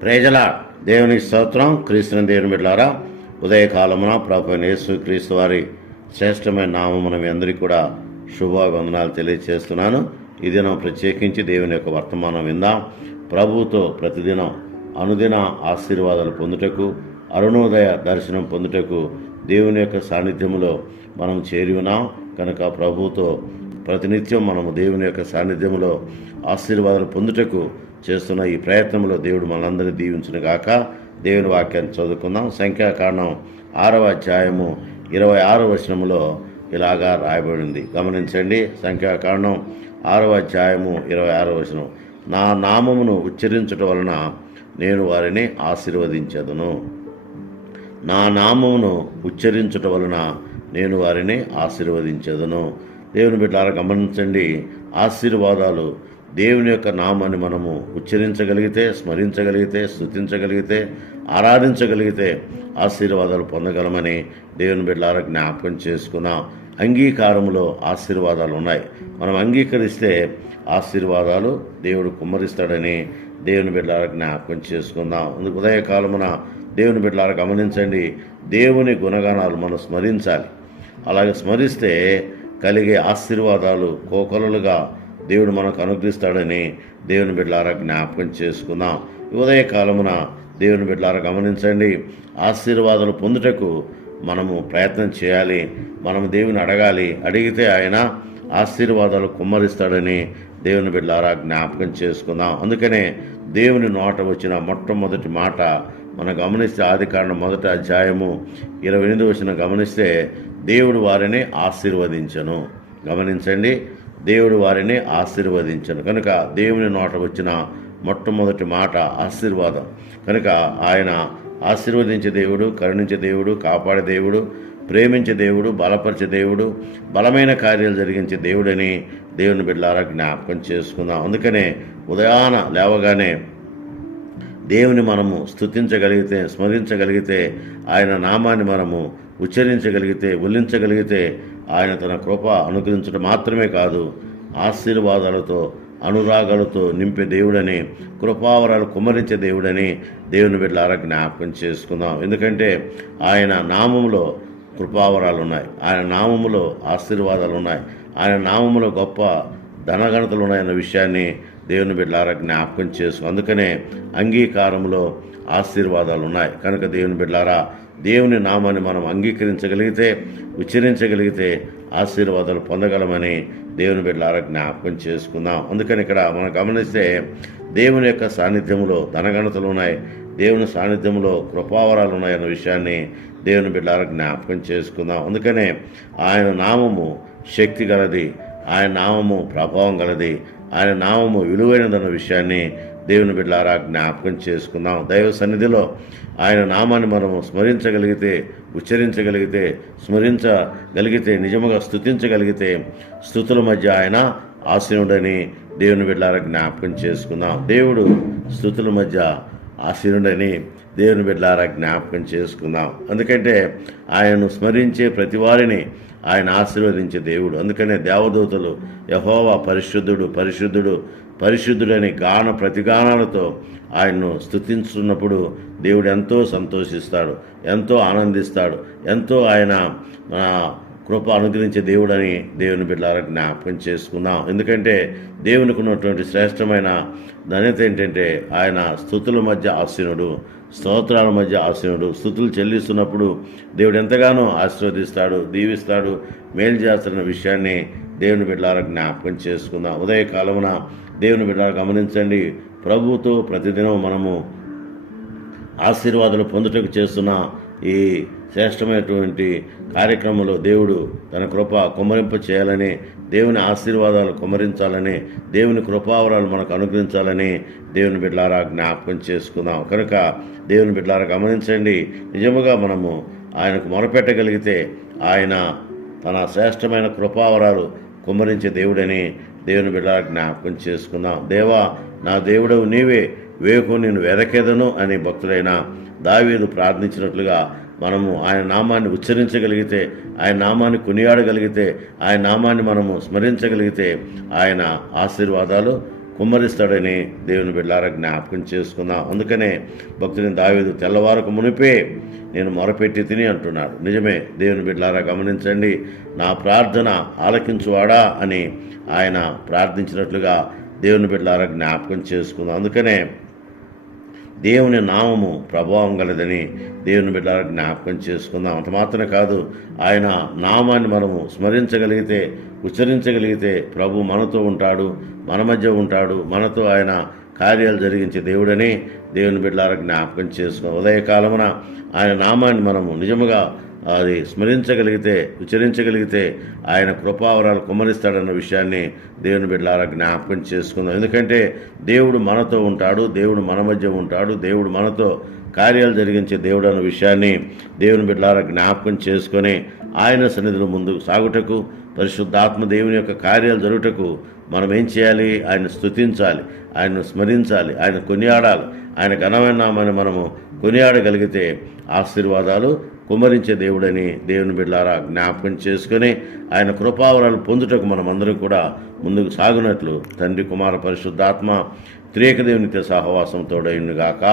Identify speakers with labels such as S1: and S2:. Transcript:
S1: ప్రేజల దేవుని స్తోత్రం. క్రీస్తుని దేవుని బిడ్డారా ఉదయకాలమున ప్రభు యేసు క్రీస్తు వారి శ్రేష్టమైన నామమున మీ అందరికీ కూడా శుభాభివందనాలు తెలియజేస్తున్నాను ఈ దినం ప్రత్యేకించి దేవుని యొక్క వర్తమానం విందాం. ప్రభువుతో ప్రతిదినం అనుదిన ఆశీర్వాదాలు పొందుటకు అరుణోదయ దర్శనం పొందుటకు దేవుని యొక్క సాన్నిధ్యములో మనం చేరి ఉన్నాం. కనుక ప్రభువుతో ప్రతినిత్యం మనము దేవుని యొక్క సాన్నిధ్యంలో ఆశీర్వాదాలు పొందుటకు చేస్తున్న ఈ ప్రయత్నంలో దేవుడు మనందరినీ దీవించును గాక. దేవుని వాక్యాన్ని చదువుకుందాం. సంఖ్యాకాండం ఆరవ అధ్యాయము ఇరవై ఆరో వచనములో ఇలాగా రాయబడింది. గమనించండి. సంఖ్యాకాండం ఆరవ అధ్యాయము ఇరవై ఆరవ వచనం. నా నామమును ఉచ్చరించడం వలన నేను వారిని ఆశీర్వదించదును. నా నామమును ఉచ్చరించుట వలన నేను వారిని ఆశీర్వదించేదను. దేవుని బిడ్డారా గమనించండి ఆశీర్వాదాలు దేవుని యొక్క నామాన్ని మనము ఉచ్చరించగలిగితే స్మరించగలిగితే స్థుతించగలిగితే ఆరాధించగలిగితే ఆశీర్వాదాలు పొందగలమని దేవుని బిడ్డారా జ్ఞాపకం చేసుకున్నాం. అంగీకారంలో ఆశీర్వాదాలు ఉన్నాయి. మనం అంగీకరిస్తే ఆశీర్వాదాలు దేవుడు కుమ్మరిస్తాడని దేవుని బిడ్డారా జ్ఞాపకం చేసుకుందాం. ఉదయకాలమున దేవుని బిడ్డలారా గమనించండి. దేవుని గుణగణాలు మనం స్మరించాలి. అలాగే స్మరిస్తే కలిగే ఆశీర్వాదాలు కోకొలలుగా దేవుడు మనకు అనుగ్రహిస్తాడని దేవుని బిడ్డలారా జ్ఞాపకం చేసుకుందాం. ఉదయ ఉదయకాలమున దేవుని బిడ్డలారా గమనించండి. ఆశీర్వాదాలు పొందుటకు మనము ప్రయత్నం చేయాలి. మనం దేవుని అడగాలి. అడిగితే ఆయన ఆశీర్వాదాలు కుమ్మరిస్తాడని దేవుని బిడ్డలారా జ్ఞాపకం చేసుకుందాం. అందుకనే దేవుని నోట వచ్చిన మొట్టమొదటి మాట మనం గమనిస్తే ఆది కారణం మొదటి అధ్యాయము ఇరవై ఎనిమిది వచ్చిన గమనిస్తే దేవుడు వారిని ఆశీర్వదించను. గమనించండి దేవుడు వారిని ఆశీర్వదించను. కనుక దేవుని నోట వచ్చిన మొట్టమొదటి మాట ఆశీర్వాదం. కనుక ఆయన ఆశీర్వదించే దేవుడు కరుణించే దేవుడు కాపాడే దేవుడు ప్రేమించే దేవుడు బలపరిచే దేవుడు బలమైన కార్యాలు జరిగించే దేవుడని దేవుని బిడ్డలారా జ్ఞాపకం చేసుకుందాం. అందుకనే ఉదయాన లేవగానే దేవుని మనము స్థుతించగలిగితే స్మరించగలిగితే ఆయన నామాన్ని మనము ఉచ్చరించగలిగితే ఉల్లించగలిగితే ఆయన తన కృప అనుగ్రహించడం మాత్రమే కాదు ఆశీర్వాదాలతో అనురాగాలతో నింపే దేవుడని కృపావరాలు కుమరించే దేవుడని దేవుని బిడ్డలారా జ్ఞాపకం చేసుకుందాం. ఎందుకంటే ఆయన నామములో కృపావరాలు ఉన్నాయి ఆయన నామములో ఆశీర్వాదాలు ఉన్నాయి ఆయన నామములో గొప్ప ధనగణతలు ఉన్నాయన్న విషయాన్ని దేవుని బిడ్డలారా జ్ఞాపకం చేసు అందుకనే అంగీకారంలో ఆశీర్వాదాలు ఉన్నాయి కనుక దేవుని బిడ్డలారా దేవుని నామాన్ని మనం అంగీకరించగలిగితే ఉచ్చరించగలిగితే ఆశీర్వాదాలు పొందగలమని దేవుని బిడ్డలారా జ్ఞాపకం చేసుకుందాం. అందుకని ఇక్కడ మనం గమనిస్తే దేవుని యొక్క సాన్నిధ్యంలో ధనగణతలు ఉన్నాయి. దేవుని సాన్నిధ్యంలో కృపావరాలు ఉన్నాయన్న విషయాన్ని దేవుని బిడ్డలారా జ్ఞాపకం చేసుకుందాం. అందుకనే ఆయన నామము శక్తి గలది ఆయన నామము ప్రభావం గలది ఆయన నామము విలువైనదన్న విషయాన్ని దేవుని బిడ్డలారా జ్ఞాపకం చేసుకుందాం. దైవ సన్నిధిలో ఆయన నామాన్ని మనము స్మరించగలిగితే ఉచ్చరించగలిగితే స్మరించగలిగితే నిజముగా స్థుతించగలిగితే స్థుతుల మధ్య ఆయన ఆసీనుడని దేవుని బిడ్డలారా జ్ఞాపకం చేసుకుందాం. దేవుడు స్థుతుల మధ్య ఆశీనుడని దేవుని బిడ్డలారా జ్ఞాపకం చేసుకుందాం. ఎందుకంటే ఆయనను స్మరించే ప్రతి వారిని ఆయన ఆశీర్వదించే దేవుడు. అందుకనే దేవదూతలు యహోవా పరిశుద్ధుడు పరిశుద్ధుడు పరిశుద్ధుడని గాన ప్రతిగానాలతో ఆయన్ను స్థుతించున్నప్పుడు దేవుడు ఎంతో సంతోషిస్తాడు ఎంతో ఆనందిస్తాడు ఎంతో ఆయన కృప అనుగ్రహించే దేవుడని దేవుని బిడ్డలారా జ్ఞాపకం చేసుకున్నాం ఎందుకంటే దేవునికి ఉన్నటువంటి శ్రేష్టమైన ధన్యత ఏంటంటే ఆయన స్థుతుల మధ్య ఆసీనుడు. స్తోత్రాల మధ్య ఆసీనుడు స్థుతులు చెల్లిస్తున్నప్పుడు దేవుడు ఎంతగానో ఆశీర్వదిస్తాడు దీవిస్తాడు మేలు చేస్తున్న విషయాన్ని దేవుని బిడ్డలారా జ్ఞాపకం చేసుకుందాం. ఉదయకాలమున దేవుని బిడ్డలారా గమనించండి. ప్రభుతో ప్రతిదినం మనము ఆశీర్వాదాలు పొందుటకు చేస్తున్న ఈ శ్రేష్టమైనటువంటి కార్యక్రమంలో దేవుడు తన కృప కుమరింప చేయాలని దేవుని ఆశీర్వాదాలు కుమరించాలని దేవుని కృపావరాలు మనకు అనుగ్రహించాలని దేవుని బిడ్డలారా జ్ఞాపకం చేసుకుందాం. కనుక దేవుని బిడ్డలారా గమనించండి నిజముగా మనము ఆయనకు మొరపెట్టగలిగితే ఆయన తన శ్రేష్టమైన కృపావరాలు కుమ్మరించే దేవుడని దేవుని బిడ్డలారా జ్ఞాపకం చేసుకుందాం. దేవా నా దేవుడవు నీవే వేకు నేను వెదకెదను అని భక్తుడైన దావీదు ప్రార్థించినట్లుగా మనము ఆయన నామాన్ని ఉచ్చరించగలిగితే ఆయన నామాన్ని కొనియాడగలిగితే ఆయన నామాన్ని మనము స్మరించగలిగితే ఆయన ఆశీర్వాదాలు కుమ్మరిస్తాడని దేవుని బిడ్డారా జ్ఞాపకం చేసుకుందాం. అందుకనే భక్తుని దావేదు తెల్లవారకు మునిపే నేను మొరపెట్టి తిని అంటున్నాడు. నిజమే దేవుని బిడ్డారా గమనించండి నా ప్రార్థన ఆలకించువాడా అని ఆయన ప్రార్థించినట్లుగా దేవుని బిడ్డలారా జ్ఞాపకం చేసుకుందాం. అందుకనే దేవుని నామము ప్రభావం గలదని దేవుని బిడ్డలారా జ్ఞాపకం చేసుకుందాం. అంత మాత్రమే కాదు ఆయన నామాన్ని మనము స్మరించగలిగితే ఉచ్చరించగలిగితే ప్రభు మనతో ఉంటాడు మన మధ్య ఉంటాడు మనతో ఆయన కార్యాలు జరిగించే దేవుడని దేవుని బిడ్డలారా జ్ఞాపకం చేసుకున్నాం ఉదయకాలమున ఆయన నామాన్ని మనము నిజముగా అది స్మరించగలిగితే ఉచ్చరించగలిగితే ఆయన కృపావరాలు కుమ్మరిస్తాడన్న విషయాన్ని దేవుని బిడ్డలారా జ్ఞాపకం చేసుకుందాం. ఎందుకంటే దేవుడు మనతో ఉంటాడు దేవుడు మన మధ్య ఉంటాడు దేవుడు మనతో కార్యాలు జరిగించే దేవుడు అన్న విషయాన్ని దేవుని బిడ్డలారా జ్ఞాపకం చేసుకొని ఆయన సన్నిధిలో ముందుకు సాగుటకు పరిశుద్ధాత్మ దేవుని యొక్క కార్యాలు జరుగుటకు మనం ఏం చేయాలి? ఆయన స్తుతించాలి ఆయనను స్మరించాలి ఆయన కొనియాడాలి. ఆయన ఘనమైన నామాన్ని మనము కొనియాడగలిగితే ఆశీర్వాదాలు కుమరించే దేవుడని దేవుని బిడ్డారా జ్ఞాపకం చేసుకుని ఆయన కృపావరాలు పొందుటకు మనమందరం కూడా ముందుకు సాగునట్లు తండ్రి కుమార పరిశుద్ధాత్మ త్రేక దేవునితో సహవాసం తోడైండుగాక